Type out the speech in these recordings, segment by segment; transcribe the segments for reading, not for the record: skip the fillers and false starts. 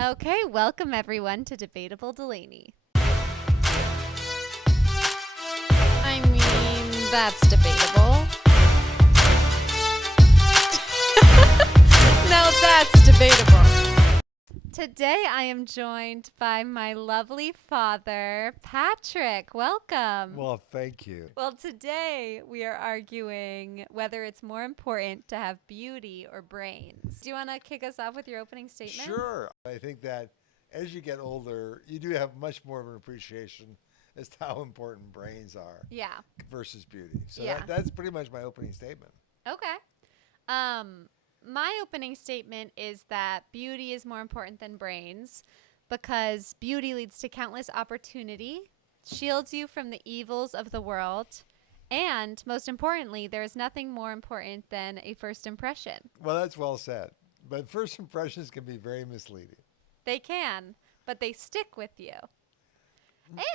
Okay, welcome everyone to Debatable Delaney. I mean, that's debatable. Now that's debatable. Today I am joined by my lovely father, Patrick. Welcome. Well, thank you. Well, today we are arguing whether it's more important to have beauty or brains. Do you want to kick us off with your opening statement? Sure. I think that as you get older, you do have much more of an appreciation as to how important brains are Yeah. versus beauty. So Yeah. that's pretty much my opening statement. Okay. My opening statement is that beauty is more important than brains because beauty leads to countless opportunity, shields you from the evils of the world, and most importantly, there is nothing more important than a first impression. Well, that's well said. But first impressions can be very misleading. They can, but they stick with you.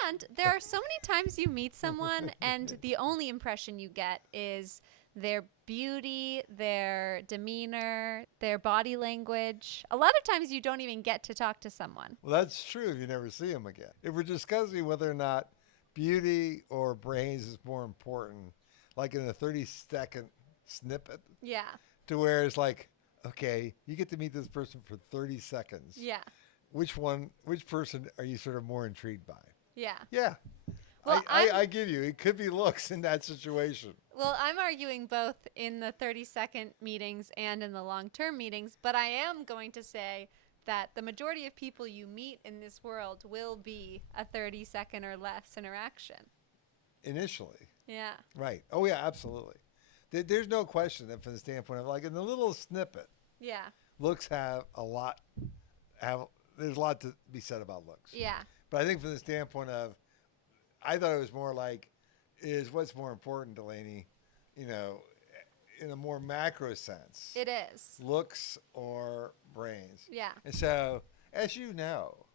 And there are so many times you meet someone and the only impression you get is their beauty, their demeanor, their body language. A lot of times you don't even get to talk to someone. Well, that's true if you never see them again. If we're discussing whether or not beauty or brains is more important, like in a 30-second snippet, Yeah. to where it's like, okay, you get to meet this person for 30 seconds. Yeah. Which person are you sort of more intrigued by? Yeah. Yeah. Well, I give you, it could be looks in that situation. Well, I'm arguing both in the 30-second meetings and in the long-term meetings, but I am going to say that the majority of people you meet in this world will be a 30-second or less interaction. Initially. Yeah. Right. Oh, yeah, absolutely. There's no question that from the standpoint of, like, in the little snippet, Yeah. looks there's a lot to be said about looks. Yeah. But I think from the standpoint of, I thought it was more like, is what's more important, Delaney, you know, in a more macro sense. It is. Looks or brains. Yeah. And so, as you know,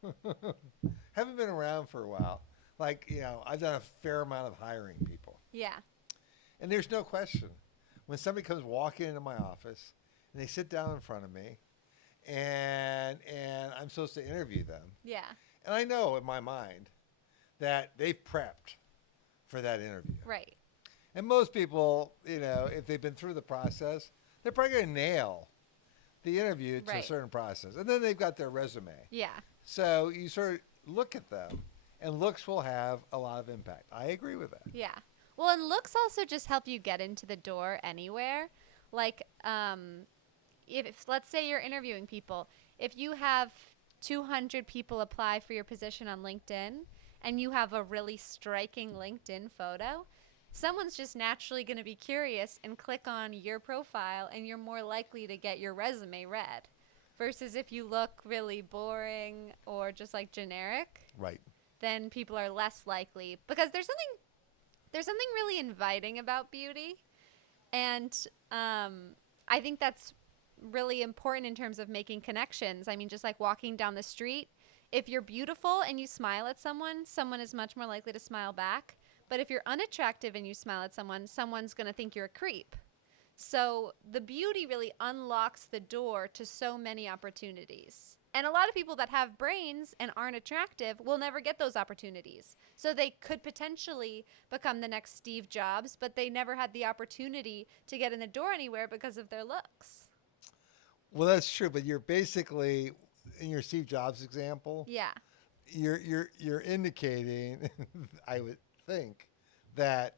having been around for a while, like, I've done a fair amount of hiring people. Yeah. And there's no question. When somebody comes walking into my office and they sit down in front of me and I'm supposed to interview them. Yeah. And I know in my mind that they've prepped for that interview. Right. And most people, if they've been through the process, they're probably going to nail the interview to a Right. certain process. And then they've got their resume. Yeah. So you sort of look at them, and looks will have a lot of impact. I agree with that. Yeah. Well, and looks also just help you get into the door anywhere. Like, if let's say you're interviewing people, if you have 200 people apply for your position on LinkedIn and you have a really striking LinkedIn photo, someone's just naturally going to be curious and click on your profile, and you're more likely to get your resume read. Versus if you look really boring or just like generic, Right. then people are less likely, because there's something really inviting about beauty, and I think that's really important in terms of making connections. I mean, just like walking down the street, if you're beautiful and you smile at someone is much more likely to smile back. But if you're unattractive and you smile at someone's going to think you're a creep. So the beauty really unlocks the door to so many opportunities. And a lot of people that have brains and aren't attractive will never get those opportunities. So they could potentially become the next Steve Jobs, but they never had the opportunity to get in the door anywhere because of their looks. Well, that's true, but you're basically, in your Steve Jobs example, Yeah. you're indicating, I would think, that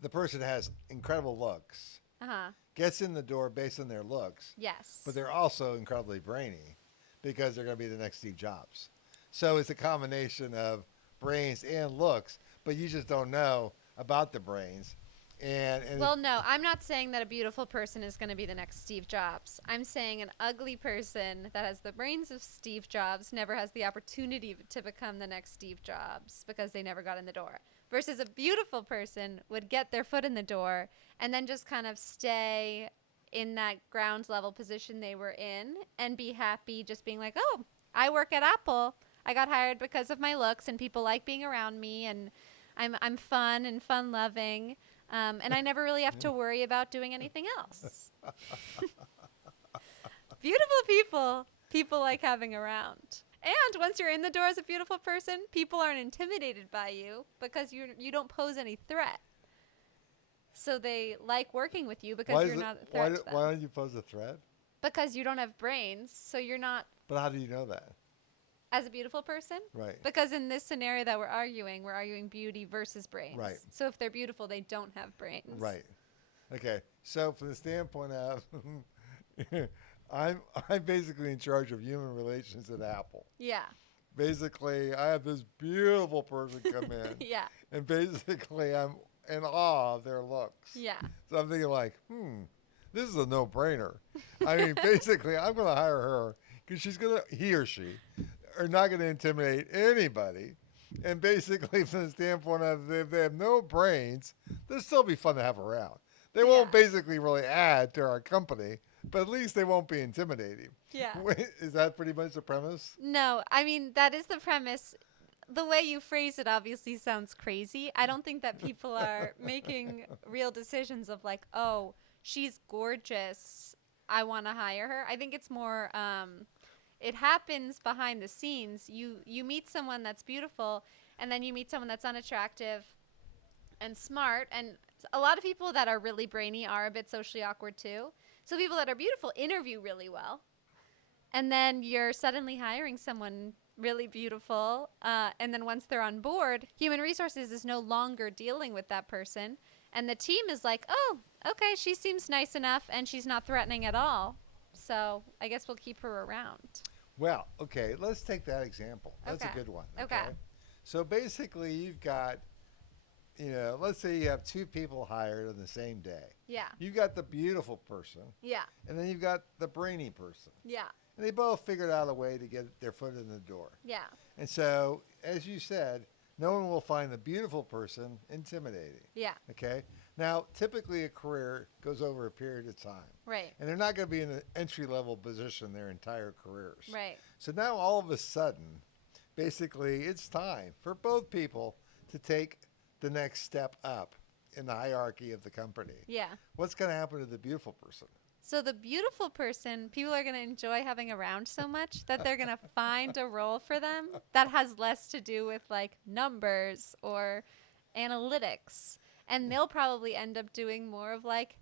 the person has incredible looks, Uh-huh. gets in the door based on their looks, Yes. but they're also incredibly brainy because they're going to be the next Steve Jobs. So it's a combination of brains and looks, but you just don't know about the brains. And Well, no, I'm not saying that a beautiful person is going to be the next Steve Jobs. I'm saying an ugly person that has the brains of Steve Jobs never has the opportunity to become the next Steve Jobs because they never got in the door. Versus a beautiful person would get their foot in the door and then just kind of stay in that ground level position they were in and be happy just being like, oh, I work at Apple. I got hired because of my looks and people like being around me, and I'm fun and fun loving. And I never really have to worry about doing anything else. Beautiful people like having around. And once you're in the door as a beautiful person, people aren't intimidated by you because you don't pose any threat. So they like working with you because you're not a threat to them. Why don't you pose a threat? Because you don't have brains, so you're not But how do you know that? as a beautiful person. Right. Because in this scenario that we're arguing beauty versus brains. Right. So if they're beautiful, they don't have brains. Right. Okay. So from the standpoint of I'm basically in charge of human relations at Apple. Yeah. Basically, I have this beautiful person come in. Yeah. And basically, I'm in awe of their looks. Yeah. So I'm thinking like, this is a no-brainer. I mean, basically, I'm going to hire her because he or she, are not going to intimidate anybody. And basically, from the standpoint of if they have no brains, they'll still be fun to have around. They won't basically really add to our company, but at least they won't be intimidating. Yeah. Is that pretty much the premise? No, I mean, that is the premise. The way you phrase it obviously sounds crazy. I don't think that people are making real decisions of like, oh, she's gorgeous, I want to hire her. I think it's more, it happens behind the scenes. You meet someone that's beautiful, and then you meet someone that's unattractive and smart. And a lot of people that are really brainy are a bit socially awkward too. So people that are beautiful interview really well. And then you're suddenly hiring someone really beautiful. And then once they're on board, human resources is no longer dealing with that person. And the team is like, oh, okay, she seems nice enough and she's not threatening at all. So I guess we'll keep her around. Well, okay, let's take that example. That's a good one. Okay. So basically, you've got, let's say you have two people hired on the same day. Yeah. You've got the beautiful person. Yeah. And then you've got the brainy person. Yeah. And they both figured out a way to get their foot in the door. Yeah. And so, as you said, no one will find the beautiful person intimidating. Yeah. Okay? Now, typically a career goes over a period of time. Right. And they're not going to be in an entry-level position their entire careers. Right. So now all of a sudden, basically, it's time for both people to take the next step up in the hierarchy of the company. Yeah. What's going to happen to the beautiful person? So the beautiful person, people are going to enjoy having around so much that they're going to find a role for them that has less to do with like numbers or analytics. And they'll probably end up doing more of like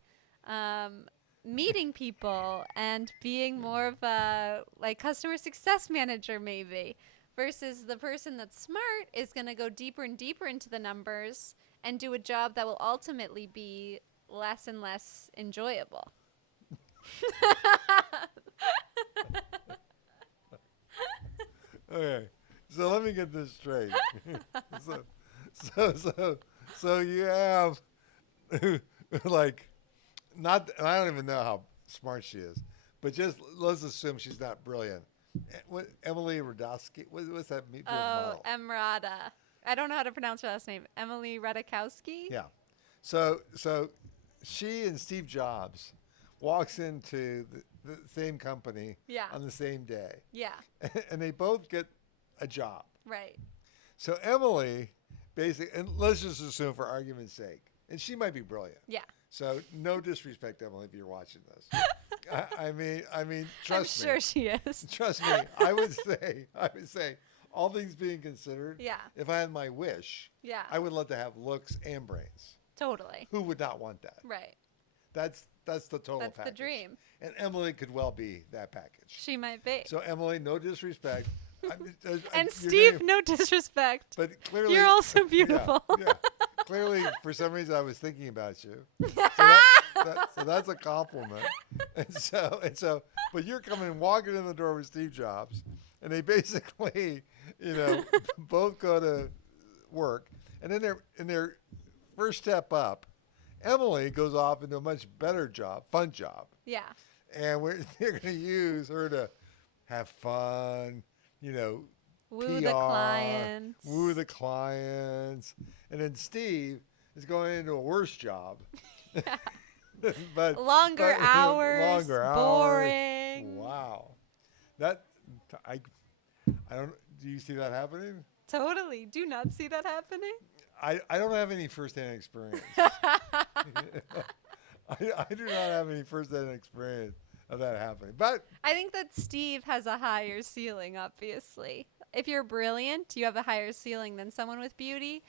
meeting people and being more of a like customer success manager maybe, versus the person that's smart is going to go deeper and deeper into the numbers and do a job that will ultimately be less and less enjoyable. Okay, so let me get this straight. So you have like not. And I don't even know how smart she is, but just let's assume she's not brilliant. What Emily Radowski? What's that? Oh, Emrata. I don't know how to pronounce her last name. Emily Radikowski. Yeah. So she and Steve Jobs walks into the same company on the same day. Yeah. And they both get a job. Right. So Emily, basically, and let's just assume for argument's sake, and she might be brilliant. Yeah. So no disrespect, Emily, if you're watching this. I mean, trust me. I'm sure she is. Trust me. I would say, all things being considered, if I had my wish, I would love to have looks and brains. Totally. Who would not want that? Right. That's the total package. That's the dream. And Emily could well be that package. She might be. So Emily, no disrespect. And Steve, no disrespect. But clearly, you're also beautiful. Yeah. Clearly, for some reason, I was thinking about you. So that's a compliment. And so, but you're walking in the door with Steve Jobs, and they basically, both go to work, and then in their first step up, Emily goes off into a much better job, fun job. Yeah. And they're going to use her to have fun, woo PR, woo the clients. And then Steve is going into a worse job. but longer hours, boring. Wow. I don't, do you see that happening? Totally. Do you not see that happening? I don't have any first-hand experience. I do not have any first-hand experience of that happening. But I think that Steve has a higher ceiling, obviously. If you're brilliant, you have a higher ceiling than someone with beauty.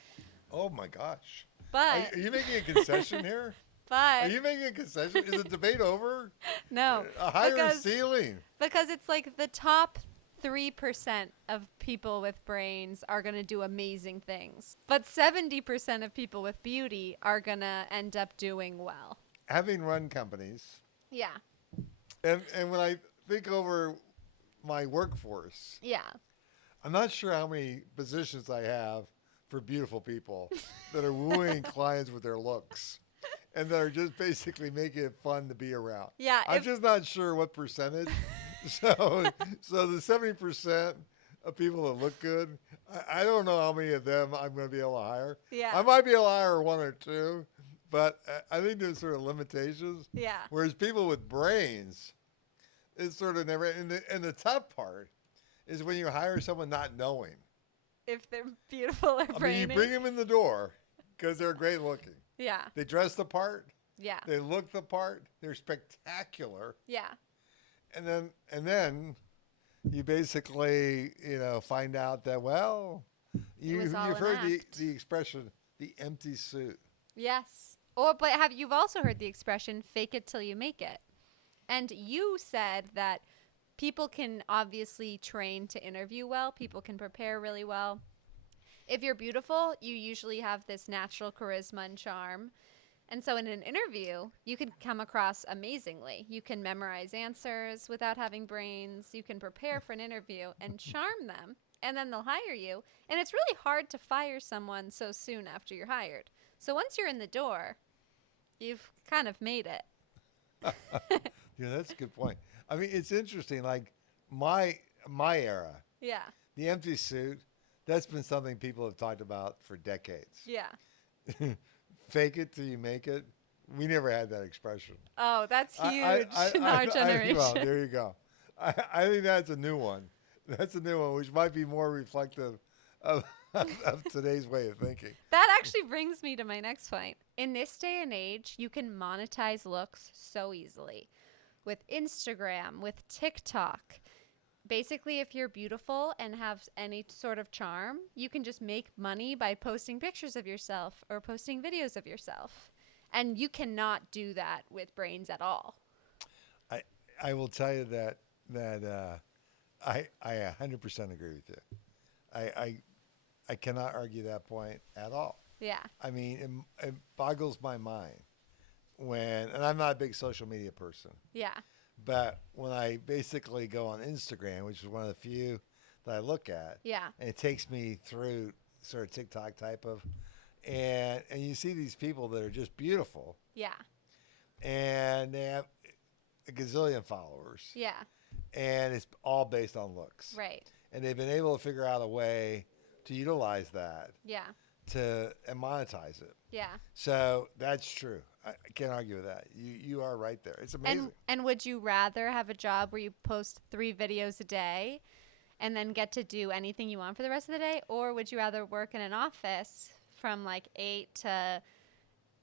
oh my gosh, But, are you making a concession here? Are but, you making a concession? Is the debate over? no, A higher because ceiling. because it's like the top 3% of people with brains are going to do amazing things. But 70% of people with beauty are going to end up doing well. Having run companies, Yeah. and when I think over my workforce, Yeah. I'm not sure how many positions I have for beautiful people that are wooing clients with their looks and that are just basically making it fun to be around. Yeah. I'm just not sure what percentage. So, so the 70% of people that look good, I don't know how many of them I'm going to be able to hire. Yeah. I might be able to hire one or two, but I think there's sort of limitations. Yeah. Whereas people with brains, it's sort of never. And the tough part is when you hire someone not knowing. If they're beautiful or I mean, brainy. you bring them in the door because they're great looking. Yeah. They dress the part. Yeah. They look the part. They're spectacular. Yeah. And then you basically, find out that, well, was all you've an heard act. the expression, the empty suit. Yes. But you've also heard the expression fake it till you make it. And you said that people can obviously train to interview well. People can prepare really well. If you're beautiful, you usually have this natural charisma and charm. And so in an interview, you can come across amazingly. You can memorize answers without having brains. You can prepare for an interview and charm them, and then they'll hire you. And it's really hard to fire someone so soon after you're hired. So once you're in the door, you've kind of made it. Yeah, that's a good point. I mean, it's interesting. Like my era, Yeah. the empty suit, that's been something people have talked about for decades. Yeah. Fake it till you make it. We never had that expression. Oh, that's huge in our generation. Well, there you go. I think that's a new one. That's a new one, which might be more reflective of today's way of thinking. That actually brings me to my next point. In this day and age, you can monetize looks so easily with Instagram, with TikTok. Basically, if you're beautiful and have any sort of charm, you can just make money by posting pictures of yourself or posting videos of yourself. And you cannot do that with brains at all. I will tell you that I 100% agree with you. I cannot argue that point at all. Yeah. I mean, it boggles my mind and I'm not a big social media person. Yeah. But when I basically go on Instagram, which is one of the few that I look at, Yeah. and it takes me through sort of TikTok type of, and you see these people that are just beautiful, Yeah. and they have a gazillion followers, Yeah. and it's all based on looks, Right. and they've been able to figure out a way to utilize that Yeah. and monetize it. Yeah. So that's true. I can't argue with that. You are right there. It's amazing. And would you rather have a job where you post 3 videos a day and then get to do anything you want for the rest of the day? Or would you rather work in an office from like 8 to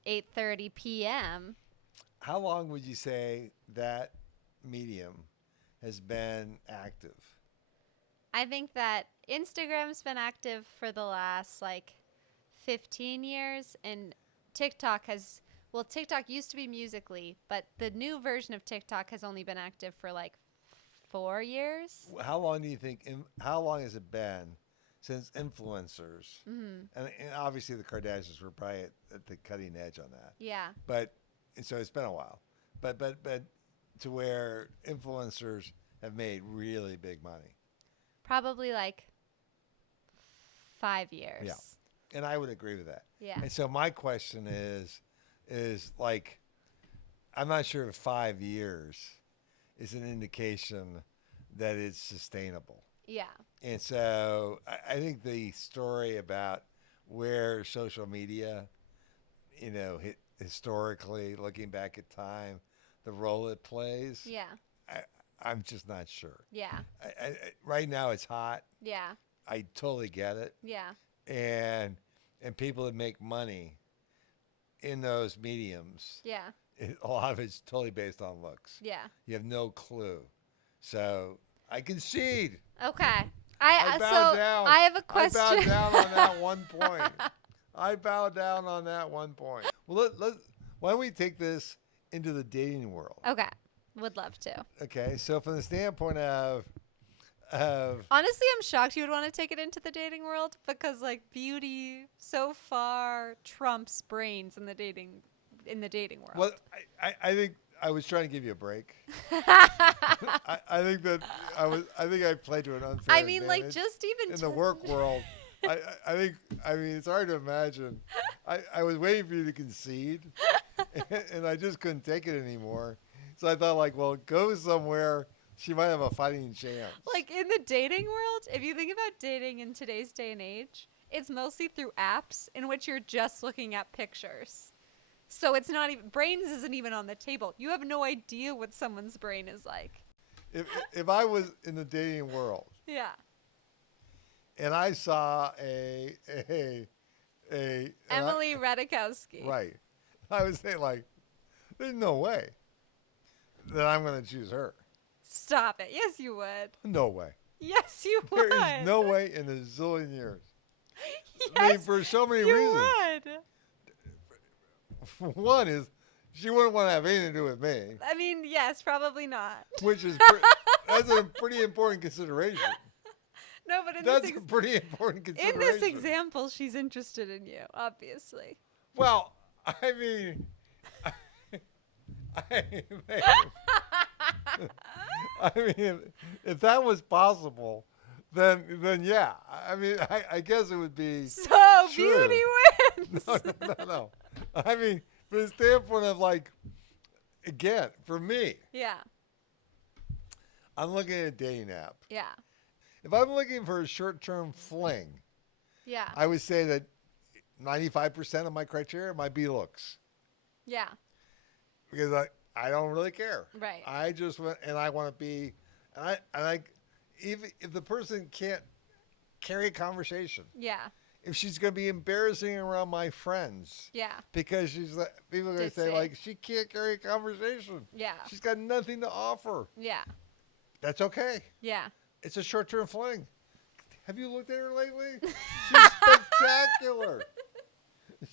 8:30 p.m.? How long would you say that medium has been active? I think that Instagram's been active for the last like 15 years, and TikTok used to be Musical.ly, but the new version of TikTok has only been active for like 4 years. How long do you think? How long has it been since influencers? Mm-hmm. And obviously the Kardashians were probably at the cutting edge on that. Yeah. But so it's been a while. But to where influencers have made really big money. Probably like 5 years. Yeah. And I would agree with that. Yeah. And so my question is like, I'm not sure if 5 years is an indication that it's sustainable. Yeah. And so I think the story about where social media, historically, looking back at time, the role it plays, Yeah. I'm just not sure. Yeah. Right now it's hot. Yeah. I totally get it. Yeah. And people that make money in those mediums Yeah. a lot of it's totally based on looks. Yeah. You have no clue. So I concede. Okay. I bow down. I have a question. I bow down on that one point. I bow down on that one point. Well, why don't we take this into the dating world? Okay. Would love to. Okay, so from the standpoint of Honestly, I'm shocked you would want to take it into the dating world because like beauty so far trumps brains in the dating world. well, I think I was trying to give you a break. I think that I think I played to an unfair I mean, like advantage just even in the work world. I mean it's hard to imagine. I was waiting for you to concede, and I just couldn't take it anymore. So I thought like, well, go somewhere. She might have a fighting chance. like in the dating world, if you think about dating in today's day and age, it's mostly through apps in which you're just looking at pictures. So it's not even brains isn't even on the table. You have no idea what someone's brain is like. If I was in the dating world Yeah. and I saw a Emily Radikowski. right, I would say like, there's no way that I'm going to choose her. Stop it. Yes, you would. No way. Yes, you would. There is no way in a zillion years. Yes, I mean, for so many you reasons. would. One is she wouldn't want to have anything to do with me, I mean, yes, probably not. which is that's a pretty important consideration. No, but in That's this a pretty important in consideration. this example, she's interested in you, obviously. Well, I mean, I mean, I mean, if that was possible, then yeah. I mean, I guess it would be. So Sure. beauty wins. No. I mean, from the standpoint of like, again, for me, Yeah, I'm looking at a dating app. yeah, If I'm looking for a short-term fling, yeah, I would say that 95% of my criteria might be looks, yeah. because I don't really care. Right. I just want, and I want to be, and I even if the person can't carry a conversation, Yeah, if she's going to be embarrassing around my friends, yeah, because she's like, people are going to say Ditzy. like, she can't carry a conversation. yeah, She's got nothing to offer. yeah, That's okay. yeah. It's a short-term fling. Have you looked at her lately? She's spectacular.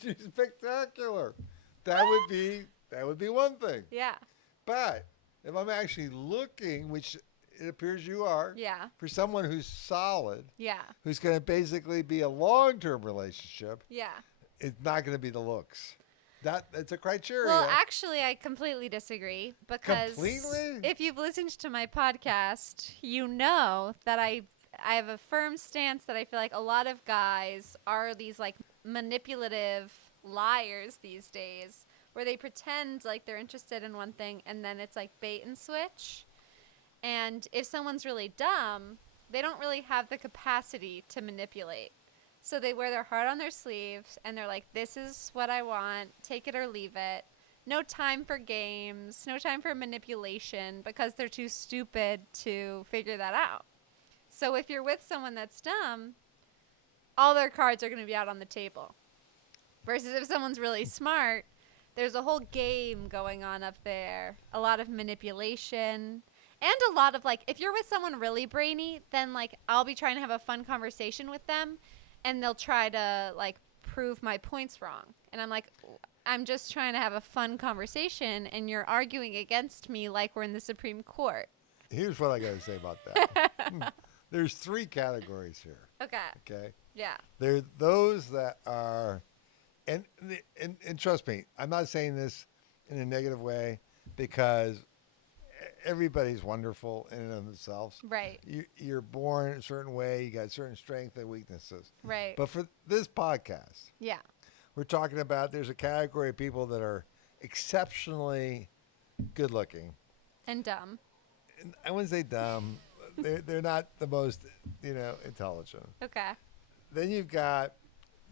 She's spectacular. That would be one thing. Yeah, But if I'm actually looking, which it appears you are, yeah, for someone who's solid, yeah, who's going to basically be a long-term relationship, yeah. it's not going to be the looks. That's a criteria. Well, actually, I completely disagree because Completely? if you've listened to my podcast, you know that I have a firm stance that I feel like a lot of guys are these like manipulative liars these days where they pretend like they're interested in one thing and then it's like bait and switch. And if someone's really dumb, they don't really have the capacity to manipulate. So they wear their heart on their sleeves and they're like, this is what I want, take it or leave it. No time for games, no time for manipulation because they're too stupid to figure that out. So if you're with someone that's dumb, all their cards are going to be out on the table. Versus if someone's really smart, there's a whole game going on up there, a lot of manipulation. And a lot of, like, if you're with someone really brainy, then, like, I'll be trying to have a fun conversation with them, and they'll try to, like, prove my points wrong. And I'm like, I'm just trying to have a fun conversation, and you're arguing against me like we're in the Supreme Court. Here's what I got to say about that. There's 3 categories here, Okay. okay? Yeah. There are those that are, and trust me, I'm not saying this in a negative way because everybody's wonderful in and of themselves. Right. You're born a certain way. You got certain strengths and weaknesses. Right. But for this podcast, Yeah. we're talking about there's a category of people that are exceptionally good looking. And dumb. And I wouldn't say dumb. They're not the most, intelligent. Okay. Then you've got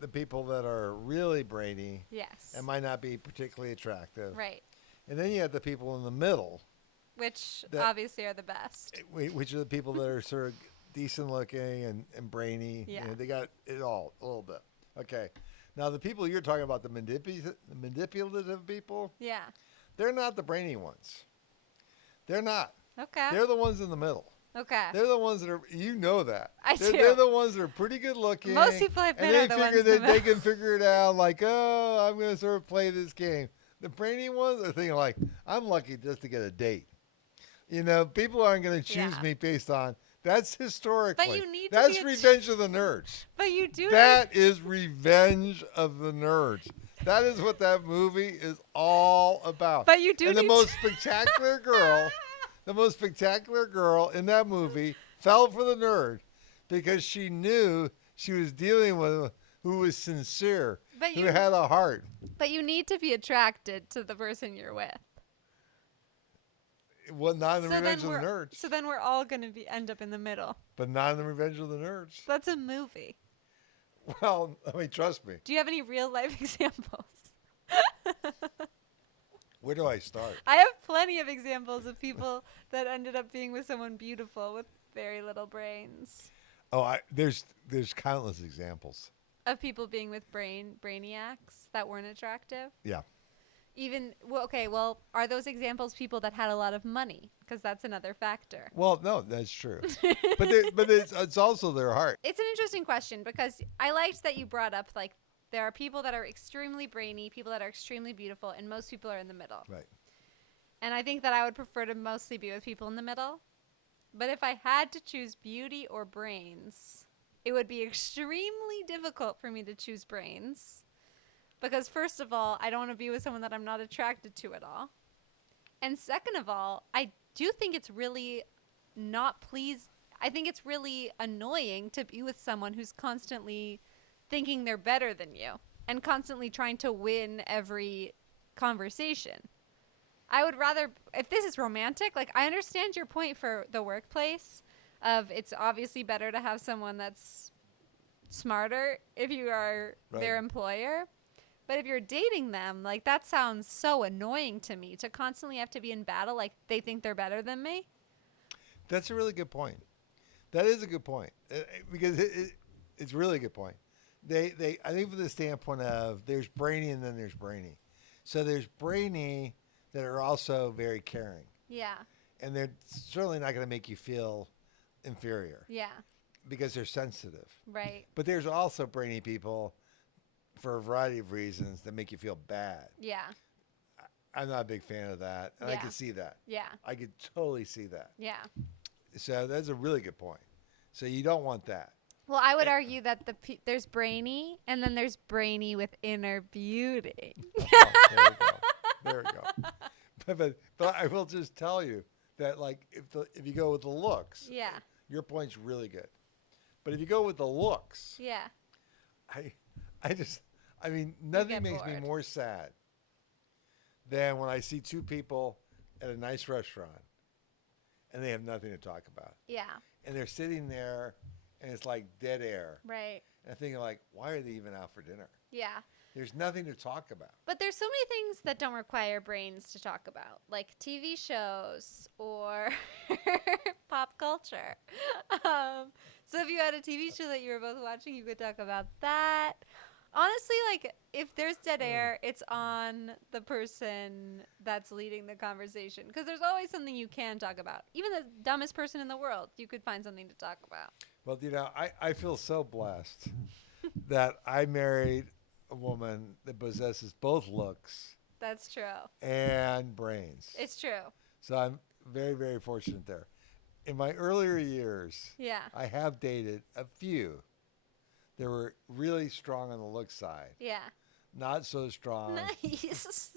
the people that are really brainy Yes. and might not be particularly attractive. Right. And then you have the people in the middle, Which That- obviously are the best. which are the people that are sort of decent looking and brainy. Yeah. They got it all a little bit. Okay. Now, the people you're talking about, the manipulative people, Yeah. They're not the brainy ones. They're not. Okay. They're the ones in the middle. Okay. They're the ones that are, you know that. I do. They're the ones that are pretty good looking. Most people I've met and are they the ones figure in the that they middle. can figure it out like, oh, I'm going to sort of play this game. The brainy ones are thinking like, I'm lucky just to get a date. You know, people aren't going to choose Yeah. me based on, that's historically. But you need to that's be Revenge of the Nerds. But you do. That is Revenge of the Nerds. That is what that movie is all about. But you do And the need most spectacular girl, the most spectacular girl in that movie fell for the nerd because she knew she was dealing with who was sincere, But who you- had a heart. But you need to be attracted to the person you're with. Well, not in the Revenge of the we're, Nerds. So then we're all going to end up in the middle. But not in the Revenge of the Nerds. That's a movie. Well, I mean, trust me. Do you have any real life examples? Where do I start? I have plenty of examples of people that ended up being with someone beautiful with very little brains. Oh, there's countless examples. Of people being with brainiacs that weren't attractive? Yeah. Well, are those examples people that had a lot of money? Because that's another factor. Well, no, that's true. but it's also their heart. It's an interesting question because I liked that you brought up, like, there are people that are extremely brainy, people that are extremely beautiful, and most people are in the middle. Right. And I think that I would prefer to mostly be with people in the middle. But if I had to choose beauty or brains, it would be extremely difficult for me to choose brains. Because first of all, I don't want to be with someone that I'm not attracted to at all. And second of all, I do think it's really I think it's really annoying to be with someone who's constantly thinking they're better than you and constantly trying to win every conversation. I would rather, if this is romantic, like, I understand your point for the workplace of it's obviously better to have someone that's smarter if you are their employer. But if you're dating them, like, that sounds so annoying to me to constantly have to be in battle like they think they're better than me. That's a really good point. That is a good point because it's a really good point. I think from the standpoint of there's brainy and then there's brainy. So there's brainy that are also very caring. Yeah. And they're certainly not going to make you feel inferior. Yeah. Because they're sensitive. Right. But there's also brainy people for a variety of reasons that make you feel bad. Yeah. I'm not a big fan of that. And I can see that. Yeah. I could totally see that. Yeah. So that's a really good point. So you don't want that. Well, I would argue that there's brainy and then there's brainy with inner beauty. Oh, there we go. But I will just tell you that, like, if you go with the looks, Yeah. your point's really good. But if you go with the looks, Yeah. I mean, nothing get makes me bored. more sad than when I see two people at a nice restaurant and they have nothing to talk about. Yeah. And they're sitting there and it's like dead air. Right. And I'm thinking, like, why are they even out for dinner? Yeah. There's nothing to talk about. But there's so many things that don't require brains to talk about, like TV shows or pop culture. So if you had a TV show that you were both watching, you could talk about that. Honestly, like, if there's dead air, it's on the person that's leading the conversation. Because there's always something you can talk about. Even the dumbest person in the world, you could find something to talk about. Well, you know, I feel so blessed that I married a woman that possesses both looks That's true. and brains. It's true. So I'm very, very fortunate there. In my earlier years, Yeah. I have dated a few. They were really strong on the look side, Yeah. not so strong, Nice.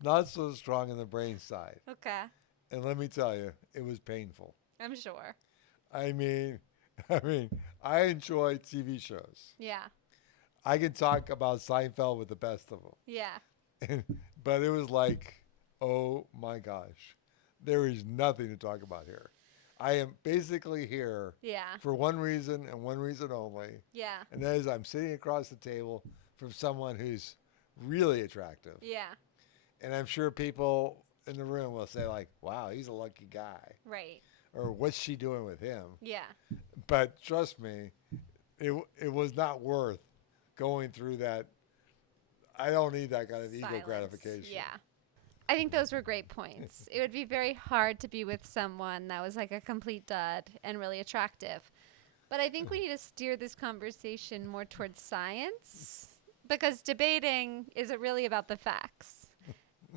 not so strong on the brain side. Okay. And let me tell you, it was painful. I'm sure. I mean, I enjoy TV shows. Yeah. I can talk about Seinfeld with the best of Yeah. them, but it was like, oh my gosh, there is nothing to talk about here. I am basically here Yeah. for one reason and one reason only, Yeah. and that is I'm sitting across the table from someone who's really attractive. Yeah. And I'm sure people in the room will say, like, wow, he's a lucky guy. Right. Or what's she doing with him? Yeah. But trust me, it was not worth going through that. I don't need that kind of ego Silence. gratification. Yeah. I think those were great points. It would be very hard to be with someone that was like a complete dud and really attractive. But I think we need to steer this conversation more towards science because debating isn't really about the facts.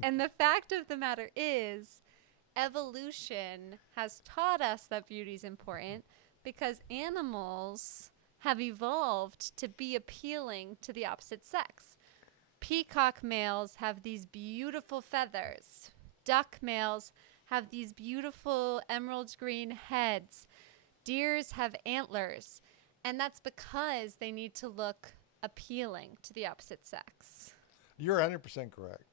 And the fact of the matter is, evolution has taught us that beauty is important because animals have evolved to be appealing to the opposite sex. Peacock males have these beautiful feathers. Duck males have these beautiful emerald green heads. Deers have antlers. And that's because they need to look appealing to the opposite sex. You're 100% correct.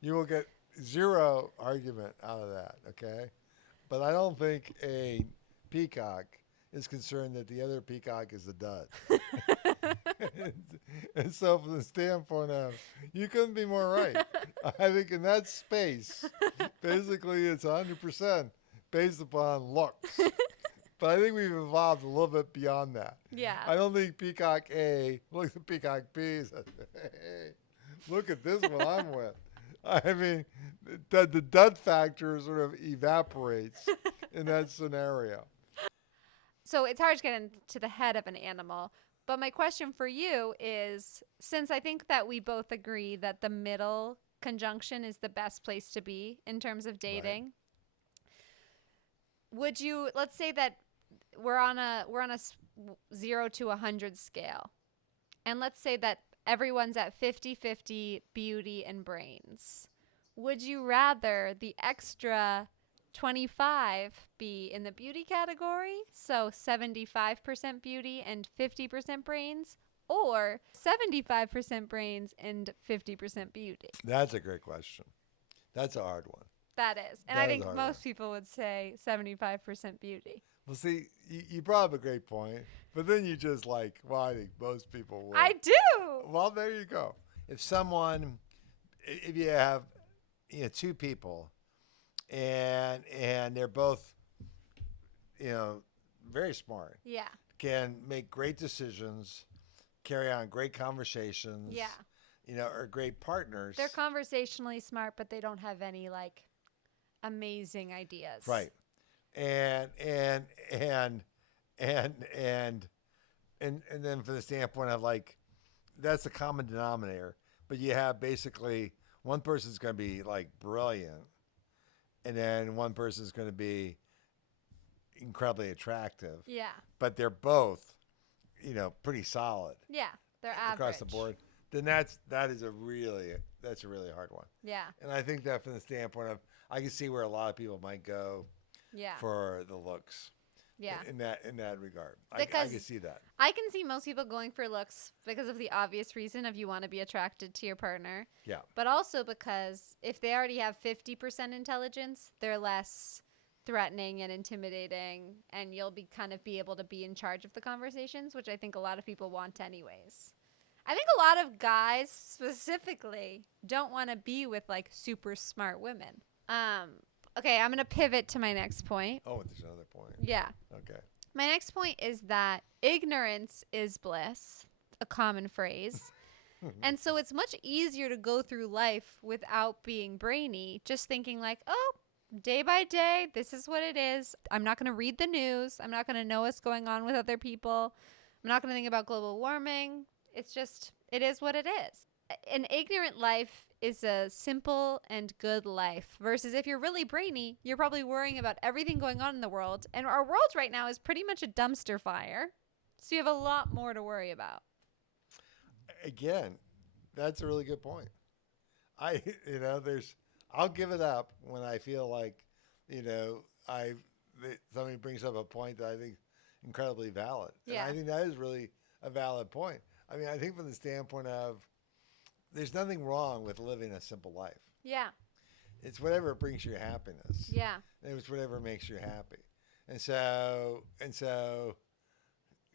You will get zero argument out of that, okay? But I don't think a peacock is concerned that the other peacock is a dud. And so from the standpoint of, you couldn't be more right. I think in that space, basically it's 100% based upon looks. But I think we've evolved a little bit beyond that. Yeah. I don't think Peacock A looks at Peacock B and says, hey, look at this one I'm with. I mean, the dud factor sort of evaporates in that scenario. So it's hard to get into the head of an animal. But my question for you is, since I think that we both agree that the middle conjunction is the best place to be in terms of dating, would you, let's say that we're on a 0 to 100 scale. And let's say that everyone's at 50-50 beauty and brains. Would you rather the extra 25 be in the beauty category, so 75% beauty and 50% brains, or 75% brains and 50% beauty? That's a great question. That's a hard one. That is. And That I is think a hard most one. people would say 75% beauty. Well, see, you brought up a great point, but then you just like, well, I think most people would. I do. Well, there you go. If you have, two people, and they're both, very smart, Yeah. can make great decisions, carry on great conversations, Yeah. Are great partners. They're conversationally smart, but they don't have any like amazing ideas. Right. And then from the standpoint of like, that's the common denominator. But you have basically one person's going to be like brilliant, and then one person's going to be incredibly attractive. Yeah. But they're both, pretty solid Yeah. They're average. across the board. Then that's a really hard one. Yeah. And I think that from the standpoint of, I can see where a lot of people might go Yeah. for the looks. Yeah. In that regard, I Because can see that. I can see most people going for looks because of the obvious reason of you want to be attracted to your partner. Yeah. But also because if they already have 50% intelligence, they're less threatening and intimidating, and you'll be able to be in charge of the conversations, which I think a lot of people want anyways. I think a lot of guys specifically don't want to be with like super smart women. Okay, I'm going to pivot to my next point. Oh, there's another point. Yeah. Okay. My next point is that ignorance is bliss, a common phrase. And so it's much easier to go through life without being brainy, just thinking like, oh, day by day, this is what it is. I'm not going to read the news. I'm not going to know what's going on with other people. I'm not going to think about global warming. It's just, it is what it is. An ignorant life is a simple and good life versus if you're really brainy, you're probably worrying about everything going on in the world. And our world right now is pretty much a dumpster fire. So you have a lot more to worry about. Again, That's a really good point. I'll give it up when I feel like, somebody brings up a point that I think incredibly valid. Yeah. And I think that is really a valid point. I mean, I think from the standpoint of, there's nothing wrong with living a simple life. Yeah. It's whatever brings you happiness. Yeah. And it's whatever makes you happy. And so,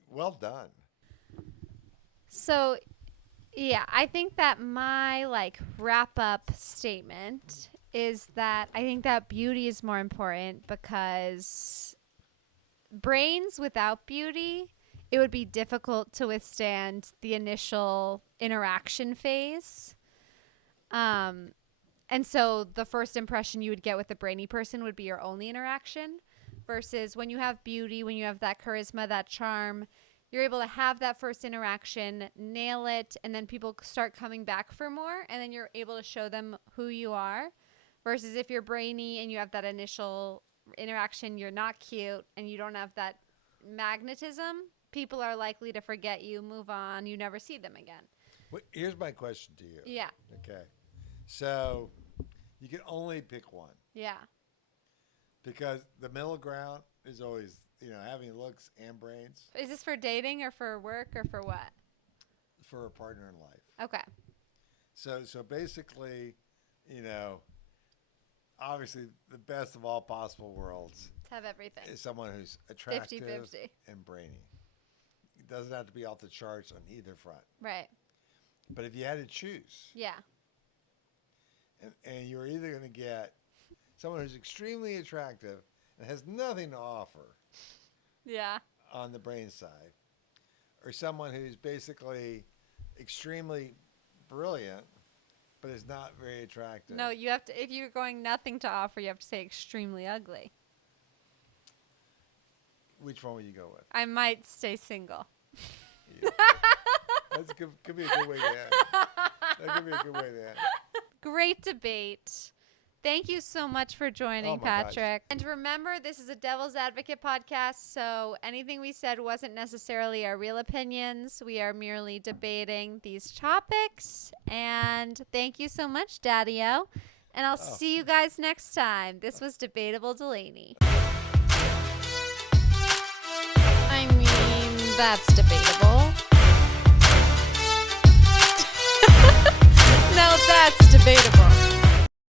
well done. So, yeah, I think that my wrap up statement is that I think that beauty is more important because brains without beauty, it would be difficult to withstand the initial interaction phase. And so the first impression you would get with a brainy person would be your only interaction, versus when you have beauty, when you have that charisma, that charm, you're able to have that first interaction, nail it, and then people start coming back for more, and then you're able to show them who you are. Versus if you're brainy and you have that initial interaction, you're not cute, and you don't have that magnetism, people are likely to forget you, move on, you never see them again. Well, here's my question to you. Yeah. Okay. So you can only pick one. Yeah. Because the middle ground is always, having looks and brains Is this for dating or for work or for what? for a partner in life. Okay. So basically, obviously the best of all possible worlds To have everything. is someone who's attractive 50-50. and brainy. It doesn't have to be off the charts on either front. Right. But if you had to choose, Yeah. and you're either going to get someone who's extremely attractive and has nothing to offer Yeah. on the brain side, or someone who's basically extremely brilliant but is not very attractive. No, you have to, if you're going nothing to offer, you have to say extremely ugly. Which one would you go with? I might stay single. Yeah. That's could be a good way to end. That could be a good way to end. Great debate. Thank you so much for joining, Oh my gosh. Patrick. And remember, this is a Devil's Advocate podcast, so anything we said wasn't necessarily our real opinions. We are merely debating these topics. And thank you so much, Daddy-O. And I'll see you guys next time. This was Debatable Delaney. I mean, that's debatable. No, that's debatable.